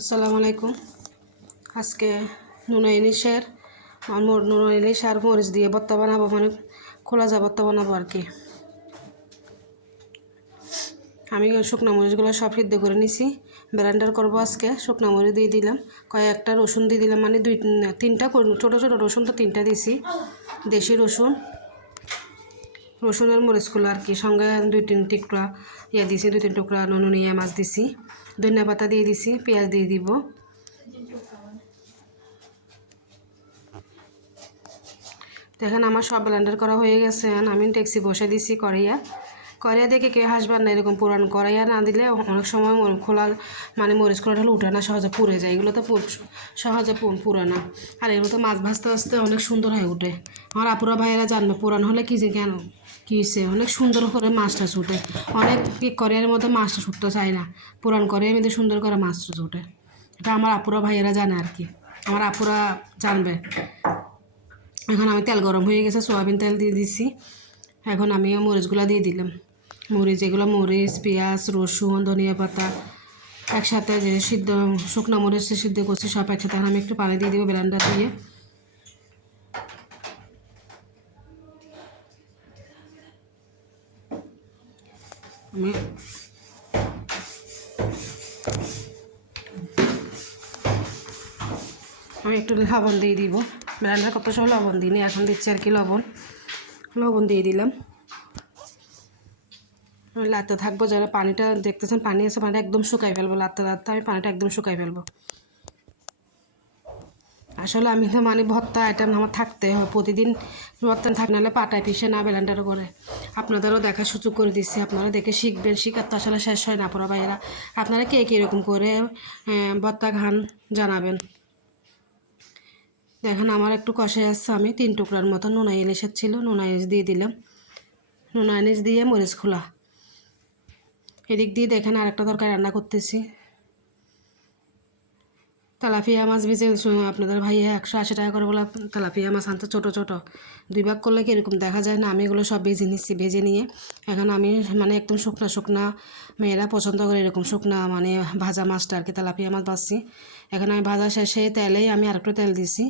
আসসালামু আলাইকুম। আজকে নুনা ইলিশের নুনা ইলিশ আর মরিচ দিয়ে ভর্তা বানাবো মানে খোলা যা ভর্তা বানাবো আর কি। আমি শুকনো মরিচগুলো সব সিদ্ধ করে নিছি, ব্লেন্ডার করব আজকে, শুকনো মরিচ দিয়ে দিলাম, কয়েকটা রসুন দিয়ে দিলাম মানে দুই, তিনটা ছোটো ছোটো রসুন তো তিনটা দিছি, দেশি রসুন। রসুনের মরিচগুলো আর কি। সঙ্গে দুই তিন টুকরা ইয়ে দিছি, দুই তিন টুকরা নুনিয়া মাছ দিছি। ধনিয়া পাতা দিয়ে দিছি, পেঁয়াজ দিয়ে দিব। দেখেন আমার সব ব্লেন্ডার করা হয়ে গেছে। আমি ট্যাক্সি বসে দিছি কড়াইয়া কড়াইয়া দেখে কেউ হাসবার না, এরকম পুরান কড়াইয়া না দিলে অনেক সময় খোলা মানে মরিচ খোলা হলে উঠে না, সহজে পুড়ে যায়। এগুলো তো সহজে পুরে না। আর এগুলো তো মাছ ভাজতে ভাজতে অনেক সুন্দর হয়ে উঠে। আমার আপুরা ভাইয়েরা জানবে পুরান হলে কি যে কেন কী হয়েছে অনেক সুন্দর করে মাছটা ছুটে। অনেক কি করিয়ার মধ্যে মাছটা ছুটতে চায় না। পুরান করে এমনি সুন্দর করে মাছটা ছুটে। এটা আমার আপুরা ভাইয়েরা জানে আর কি। আমার আপুরা জানবে। এখন আমি তেল গরম হয়ে গেছে, সোয়াবিন তেল দিয়ে দিছি। এখন আমি মরিচগুলো দিয়ে দিলাম। মরিচ, এগুলো মরিচ, পেঁয়াজ, রসুন, ধনিয়া পাতা একসাথে যে সিদ্ধ, শুকনো মরিচ সিদ্ধ করছি সব একসাথে আমি একটু পানি দিয়ে দিব ব্লেন্ডার দিয়ে। আমি আমি একটু লবণ দিয়ে দিব। ব্র্যান্ডের কত সব লবণ দিইনি এখন দিচ্ছি আর কি লবণ। লবণ দিয়ে দিলাম। আমি লাতে থাকব, যারা পানিটা দেখতেছেন, পানি আছে পানিটা একদম শুকাই ফেলব লাতে লাতে। আমি পানিটা একদম শুকাই ফেলব। আসলে আমি তো মানে ভর্তা আইটেম আমার থাকতে হয় প্রতিদিন ভর্তা থাক নাহলে পাটায় পিসে না ব্লেন্ডার করে। আপনাদেরও দেখার সুযোগ করে দিচ্ছি। আপনারা দেখে শিখবেন, শিখার তো আসলে শেষ হয় না পড়া ভাইয়েরা। আপনারা কে কীরকম করে ভর্তা খান জানাবেন। দেখেন আমার একটু কষাই আসছে আমি। তিন টুকরার মতো নোনা ইলিশের ছিল, নোনা ইলিশ দিয়ে দিলাম। নোনা ইলিশ দিয়ে মরিচ খোলা। এদিক দিয়ে দেখেন আরেকটা তরকারি রান্না করতেছি। তেলাপিয়া মাছ ভেজে আপনাদের ভাইয়া একশো আশি টাকা করে বলে তেলাপিয়া মাছ আনতে ছোটো ছোটো। দুই ভাগ করলে কি কীরকম দেখা যায় না? আমি এগুলো সব ভেজে নিচ্ছি ভেজে নিয়ে। এখন আমি মানে একদম শুকনা শুকনা মেয়েরা পছন্দ করে এরকম শুকনা মানে ভাজা মাছটা আর কি, তেলাপিয়া মাছ ভাজছি। এখন আমি ভাজা শেষে তেলেই আমি আরেকটু তেল দিছি।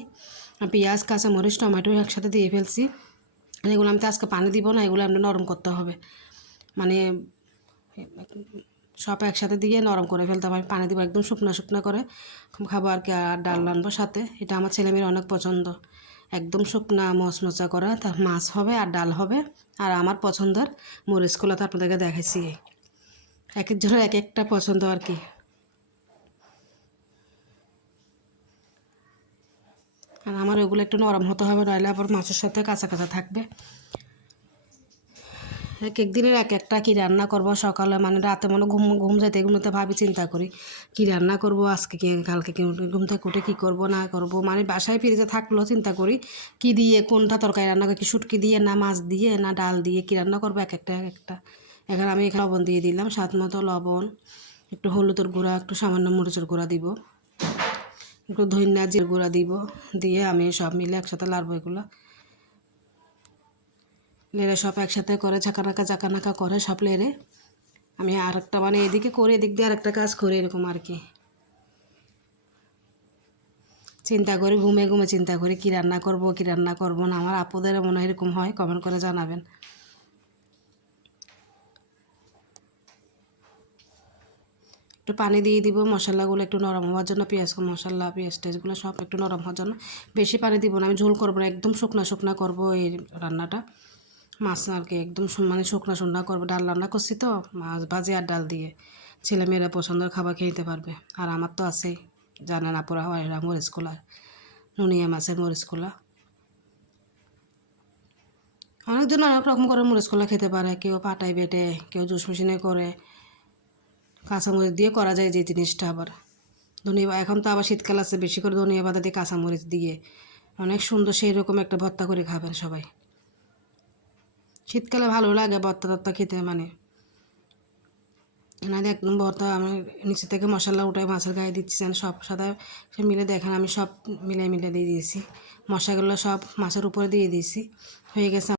পেঁয়াজ, কাঁচামরিচ, টমেটো একসাথে দিয়ে ফেলছি। এগুলো আমি তো আজকে পানি দিব না, এগুলো আমরা নরম করতে হবে। মানে সব একসাথে দিয়ে নরম করে ফেলতে হবে আমি পানি দিব একদম শুকনো শুকনো করে। খাব আর কি, আর ডাল রানবো সাথে। এটা আমার ছেলেমেয়ের অনেক পছন্দ। একদম শুকনা, মচমচা করা। তা মাছ হবে আর ডাল হবে। আর আমার পছন্দের মরিচগুলো তো আপনাদেরকে দেখাইছি। এক একজনের এক একটা পছন্দ আর কি। আর আমার ওগুলো একটু নরম হতে হবে, নইলে আবার মাছের সাথে কাঁচা কাঁচা থাকবে। এক এক দিনের এক একটা কী রান্না করব সকালে? মানে রাতে মনে ঘুম ঘুম যেতে ঘুমোতে ভাবি, চিন্তা করি, কী রান্না করব, আজকে কি, কালকে কি, ঘুম থেকে উঠে কী করব, না করব? মানে বাসায় ফিরে যে থাকলেও চিন্তা করি, কী দিয়ে, কোনটা তরকারি রান্না করি? কি শুটকি দিয়ে, না মাছ দিয়ে, না ডাল দিয়ে, কী রান্না করব? এক একটা এক একটা। এখানে আমি এখানে লবণ দিয়ে দিলাম, স্বাদ মতো লবণ, একটু হলুদের গুঁড়া, একটু সামান্য মরিচের গুঁড়া দিব, একটু ধনিয়া জির গুঁড়া দিব, দিয়ে আমি সব মিলে একসাথে লাড়বো এগুলো। লেড়ে সব একসাথে করে, ঝাঁকানাকা ঝাঁকানাকা করে সব লেড়ে। আমি আরেকটা মানে এদিকে করে, এদিক দিয়ে আরেকটা কাজ করি এরকম আর কি। চিন্তা করি, ঘুমে ঘুমে চিন্তা করি, কী রান্না করব, কী রান্না করব না, আমার আপুদের মনে হয় এরকম হয় কমেন্ট করে জানাবেন। একটু পানি দিয়ে দিব, মশলাগুলো একটু নরম হওয়ার জন্য, পেঁয়াজ, মশলা, পেঁয়াজ টেজগুলো সব একটু নরম হওয়ার জন্য। বেশি পানি দিব না, আমি ঝোল করব না, একদম শুকনা শুকনা করব এই রান্নাটা। মাছ আর কি একদম মানে শুকনা শুকনা করব। ডাল রান্না করছি তো, মাছ ভাজি আর ডাল দিয়ে। ছেলেমেয়েরা পছন্দের খাবার খেতে পারবে। আর আমার তো আছেই। জানেন আপুরা এরা মরিচ খোলা নুনিয়া মাছের মরিচ খোলা অনেকজন অনেক রকম করে মরিচ খোলা খেতে পারে। কেউ পাটায় বেটে, কেউ জুস মেশিনে করে। কাঁচামরিচ দিয়ে করা যায় যে জিনিসটা আবার। ধনিয়া এখন তো আবার শীতকাল আছে, বেশি করে ধনিয়া পাতা দিয়ে কাঁচামরিচ দিয়ে। অনেক সুন্দর সেই রকম একটা ভর্তা করে খাবেন সবাই। শীতকালে ভালো লাগে ভর্তা টর্তা খেতে মানে। এনাদের একদম ভর্তা, আমি নিচে থেকে মশলা উঠাই, মাছের গায়ে দিচ্ছি যেন সব সাদা সে মিলে দেখেন, আমি সব মিলে মিলে দিয়ে দিয়েছি। মশলাগুলো সব মাছের উপরে দিয়ে দিয়েছি। হয়ে গেছে